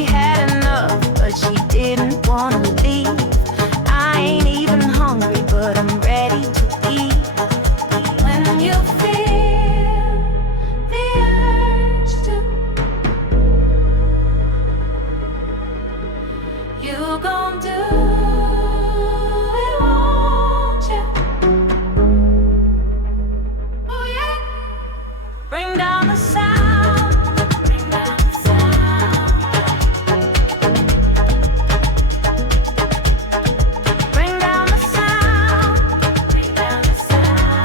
she had enough, but she didn't wanna leave. I ain't even hungry, but I'm ready to eat. When you feel the urge to, you gon' do it, won't you? Oh yeah. Bring down the sound. Bring down the sound. Bring down the sound. Bring down the sound.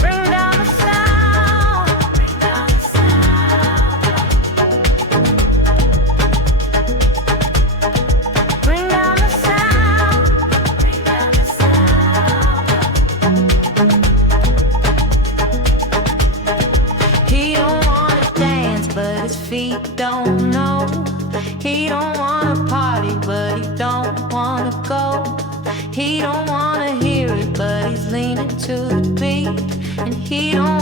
Bring down the sound. Bring down the sound. Bring down the sound. Bring down the sound. He don't wanna dance, but his feet don't know. He don't wanna party, but he don't wanna go. He don't wanna hear it, but he's leaning to the beat. And he don't